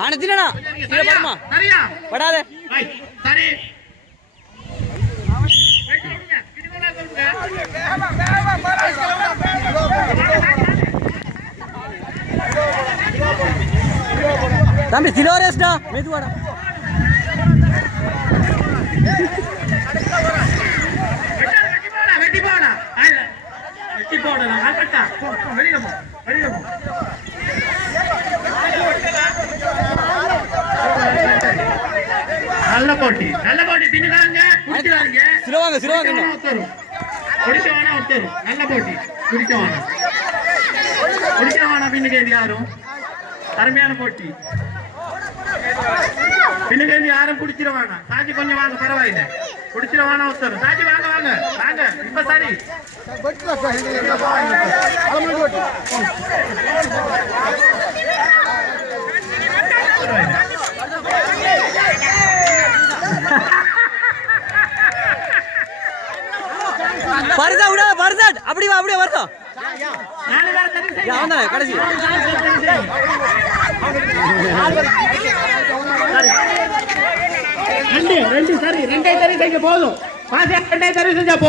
ஆனத்தினா கீழே படுமா படாத சரி தம்பி சிலோரேஸ்டா மெதுவாடா வெட்டி போடலாம் வெளியில போ வெளியில போ நல்ல போட்டி பின்னுக்காங்க குடிக்கிறாங்க சிலவாங்க குடிச்சவானா ஒருத்தரும் நல்ல போட்டி குடிச்சவானா பின்னுக்கு யாரும் அருமையான போட்டி பின்னுக்கு யாரும் குடிச்சிருவாங்க சாட்சி கொஞ்சம் வாங்க பரவாயில்லை குடிச்சிருவானா ஒருத்தரும் சாட்சி வாங்க வாங்க வாங்க இப்ப சரி வருதா விட வருதா அப்படி வா அப்படியே வருதா கடைசி ரெண்டு சரி ரெண்டை தரி போதும் ரெண்டை தரி செஞ்சா போதும்